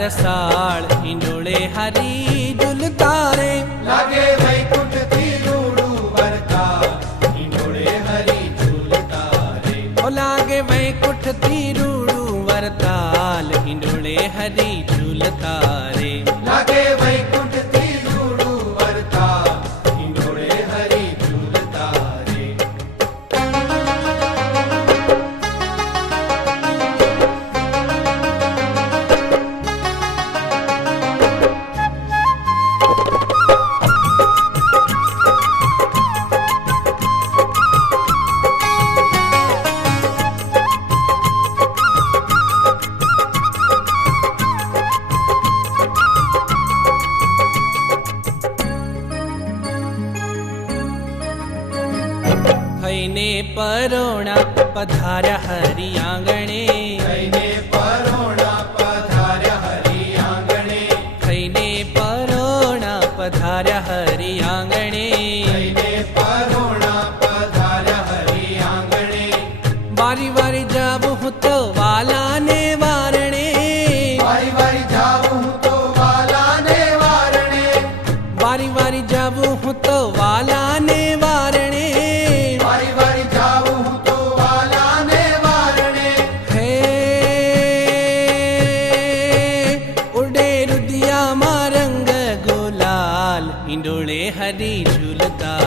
रसाळ हिंडोळे हरी झुलतारे लागे वैकुंठ थी रूडू वरता हिंडोळे हरी झूलतारे ओ लागे वैकुंठ थी रूडू वरताल हिंडोळे हरी झुलतारे लागे वैकुंठ थी रूडू वरता हिंडोळे हरी झूलतारे खैने परोणा पधार्या हरी आंगणे कैने परोणा पधार्या हरी आंगणे खैने परोणा पधार्या हरी आंगणे कैने परोणा पधार्या हरी आंगणे वारी वारी जाबू तो वाला ने वारणे वारी वारी जाऊं तो वाला ने वारणे वारी वारी जाबू तो वाला ने वारणे वारी वारी जाऊं तो वाला ने वारणे हे उडे रुदिया मारंग गुलाल हिंडोळे हरी झुलता